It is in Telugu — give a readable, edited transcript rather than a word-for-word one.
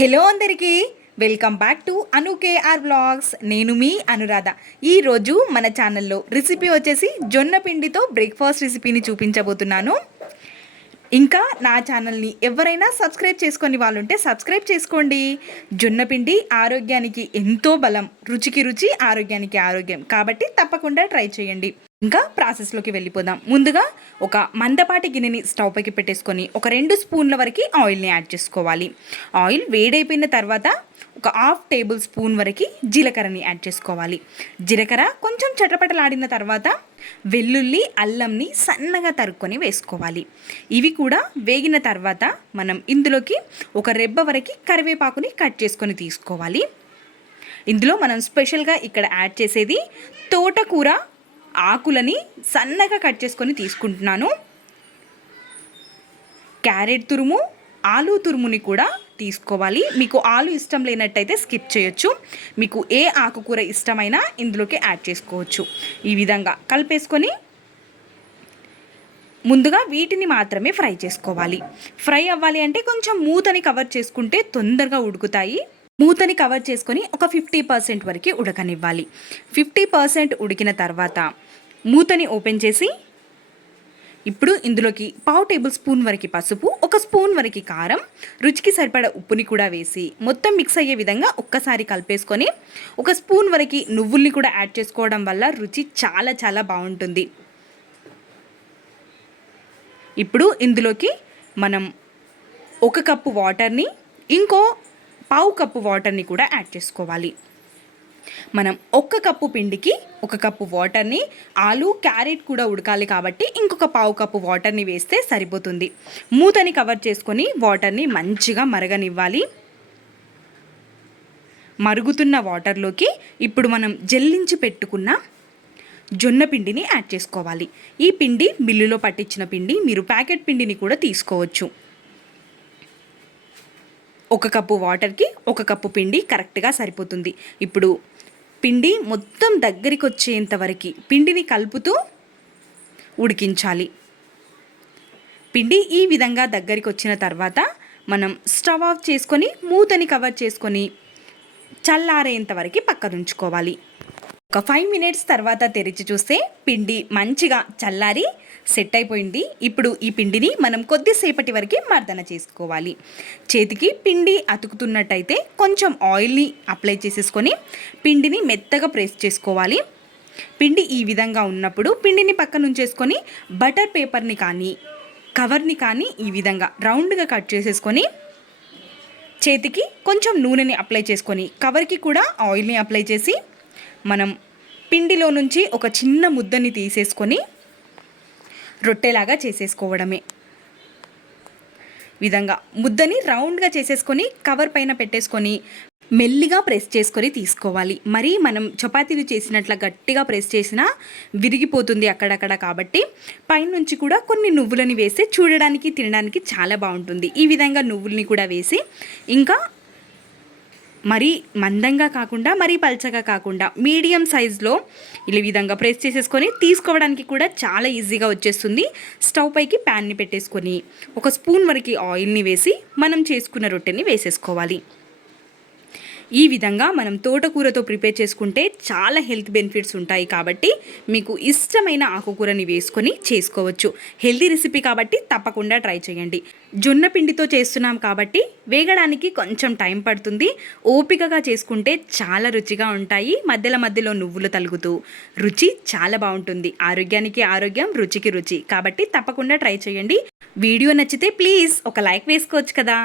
హలో అందరికీ welcome back to Anu KR vlogs. నేను మీ అనురాధ. ఈరోజు మన ఛానల్లో రెసిపీ వచ్చేసి జొన్న పిండితో బ్రేక్ఫాస్ట్ రెసిపీని చూపించబోతున్నాను. ఇంకా నా ఛానల్ని ఎవరైనా సబ్స్క్రైబ్ చేసుకొని వాళ్ళు ఉంటే సబ్స్క్రైబ్ చేసుకోండి. జొన్నపిండి ఆరోగ్యానికి ఎంతో బలం, రుచికి రుచి, ఆరోగ్యానికి ఆరోగ్యం, కాబట్టి తప్పకుండా ట్రై చేయండి. ఇంకా ప్రాసెస్లోకి వెళ్ళిపోదాం. ముందుగా ఒక మందపాటి గిన్నెని స్టవ్ పైకి పెట్టేసుకొని ఒక 2 స్పూన్ల వరకు ఆయిల్ని యాడ్ చేసుకోవాలి. ఆయిల్ వేడైపోయిన తర్వాత ఒక 1/2 టేబుల్ స్పూన్ వరకు జీలకర్రని యాడ్ చేసుకోవాలి. జీలకర్ర కొంచెం చటపటలాడిన తర్వాత వెల్లుల్లి, అల్లంని సన్నగా తరుక్కొని వేసుకోవాలి. ఇవి కూడా వేగిన తర్వాత మనం ఇందులోకి ఒక రెబ్బ వరకు కరివేపాకుని కట్ చేసుకొని తీసుకోవాలి. ఇందులో మనం స్పెషల్గా ఇక్కడ యాడ్ చేసేది తోటకూర ఆకులని సన్నగా కట్ చేసుకొని తీసుకుంటున్నాను. క్యారెట్ తురుము, ఆలు తురుముని కూడా తీసుకోవాలి. మీకు ఆలు ఇష్టం లేనట్టయితే స్కిప్ చేయొచ్చు. మీకు ఏ ఆకుకూర ఇష్టమైనా ఇందులోకి యాడ్ చేసుకోవచ్చు. ఈ విధంగా కలిపేసుకొని ముందుగా వీటిని మాత్రమే ఫ్రై చేసుకోవాలి. ఫ్రై అవ్వాలి అంటే కొంచెం మూతని కవర్ చేసుకుంటే తొందరగా ఉడుకుతాయి. మూతని కవర్ చేసుకొని ఒక 50% వరకు ఉడకనివ్వాలి. 50% ఉడికిన తర్వాత మూతని ఓపెన్ చేసి ఇప్పుడు ఇందులోకి 1/2 టేబుల్ స్పూన్ వరకు పసుపు, 1 స్పూన్ వరకు కారం, రుచికి సరిపడా ఉప్పుని కూడా వేసి మొత్తం మిక్స్ అయ్యే విధంగా ఒక్కసారి కలిపేసుకొని 1 స్పూన్ వరకు నువ్వుల్ని కూడా యాడ్ చేసుకోవడం వల్ల రుచి చాలా చాలా బాగుంటుంది. ఇప్పుడు ఇందులోకి మనం 1 కప్పు వాటర్ని, ఇంకో 1/2 కప్పు వాటర్ని కూడా యాడ్ చేసుకోవాలి. మనం 1 కప్పు పిండికి 1 కప్పు వాటర్ని, ఆలు క్యారెట్ కూడా ఉడకాలి కాబట్టి ఇంకొక 1/2 కప్పు వాటర్ని వేస్తే సరిపోతుంది. మూతని కవర్ చేసుకొని వాటర్ని మంచిగా మరగనివ్వాలి. మరుగుతున్న వాటర్లోకి ఇప్పుడు మనం జల్లించి పెట్టుకున్న జొన్న పిండిని యాడ్ చేసుకోవాలి. ఈ పిండి మిల్లులో పట్టించిన పిండి, మీరు ప్యాకెట్ పిండిని కూడా తీసుకోవచ్చు. 1 కప్పు వాటర్కి 1 కప్పు పిండి కరెక్ట్గా సరిపోతుంది. ఇప్పుడు పిండి మొత్తం దగ్గరికి వచ్చేంత వరకు పిండిని కలుపుతూ ఉడికించాలి. పిండి ఈ విధంగా దగ్గరికి వచ్చిన తర్వాత మనం స్టవ్ ఆఫ్ చేసుకొని మూతని కవర్ చేసుకొని చల్లారేంత వరకు పక్కనుంచుకోవాలి. ఒక 5 మినిట్స్ తర్వాత తెరిచి చూస్తే పిండి మంచిగా చల్లారి సెట్ అయిపోయింది. ఇప్పుడు ఈ పిండిని మనం కొద్దిసేపటి వరకు మర్దన చేసుకోవాలి. చేతికి పిండి అతుకుతున్నట్టయితే కొంచెం ఆయిల్ని అప్లై చేసేసుకొని పిండిని మెత్తగా ప్రెస్ చేసుకోవాలి. పిండి ఈ విధంగా ఉన్నప్పుడు పిండిని పక్కన ఉంచేసుకొని బటర్ పేపర్ని కానీ కవర్ని కానీ ఈ విధంగా రౌండ్గా కట్ చేసేసుకొని చేతికి కొంచెం నూనెని అప్లై చేసుకొని కవర్కి కూడా ఆయిల్ని అప్లై చేసి మనం పిండిలో నుంచి ఒక చిన్న ముద్దని తీసేసుకొని రొట్టెలాగా చేసేసుకోవడమే. విధంగా ముద్దని రౌండ్గా చేసేసుకొని కవర్ పైన పెట్టేసుకొని మెల్లిగా ప్రెస్ చేసుకొని తీసుకోవాలి. మరి మనం చపాతీలు చేసినట్ల గట్టిగా ప్రెస్ చేసినా విరిగిపోతుంది అక్కడక్కడ. కాబట్టి పైనుంచి కూడా కొన్ని నువ్వులని వేసి చూడడానికి తినడానికి చాలా బాగుంటుంది. ఈ విధంగా నువ్వుల్ని కూడా వేసి ఇంకా మరీ మందంగా కాకుండా మరీ పల్చగా కాకుండా మీడియం సైజులో ఈ విధంగా ప్రెస్ చేసేసుకొని తీసుకోవడానికి కూడా చాలా ఈజీగా వచ్చేస్తుంది. స్టవ్ పైకి ప్యాన్ని పెట్టేసుకొని 1 స్పూన్ వరకు ఆయిల్ని వేసి మనం చేసుకున్న రొట్టెని వేసేసుకోవాలి. ఈ విధంగా మనం తోటకూరతో ప్రిపేర్ చేసుకుంటే చాలా హెల్త్ బెనిఫిట్స్ ఉంటాయి. కాబట్టి మీకు ఇష్టమైన ఆకుకూరని వేసుకొని చేసుకోవచ్చు. హెల్తీ రెసిపీ కాబట్టి తప్పకుండా ట్రై చేయండి. జొన్న పిండితో చేస్తున్నాం కాబట్టి వేగడానికి కొంచెం టైం పడుతుంది. ఓపికగా చేసుకుంటే చాలా రుచిగా ఉంటాయి. మధ్యలో మధ్యలో నువ్వులు తలుగుతూ రుచి చాలా బాగుంటుంది. ఆరోగ్యానికి ఆరోగ్యం, రుచికి రుచి, కాబట్టి తప్పకుండా ట్రై చేయండి. వీడియో నచ్చితే ప్లీజ్ ఒక లైక్ వేసుకోవచ్చు కదా.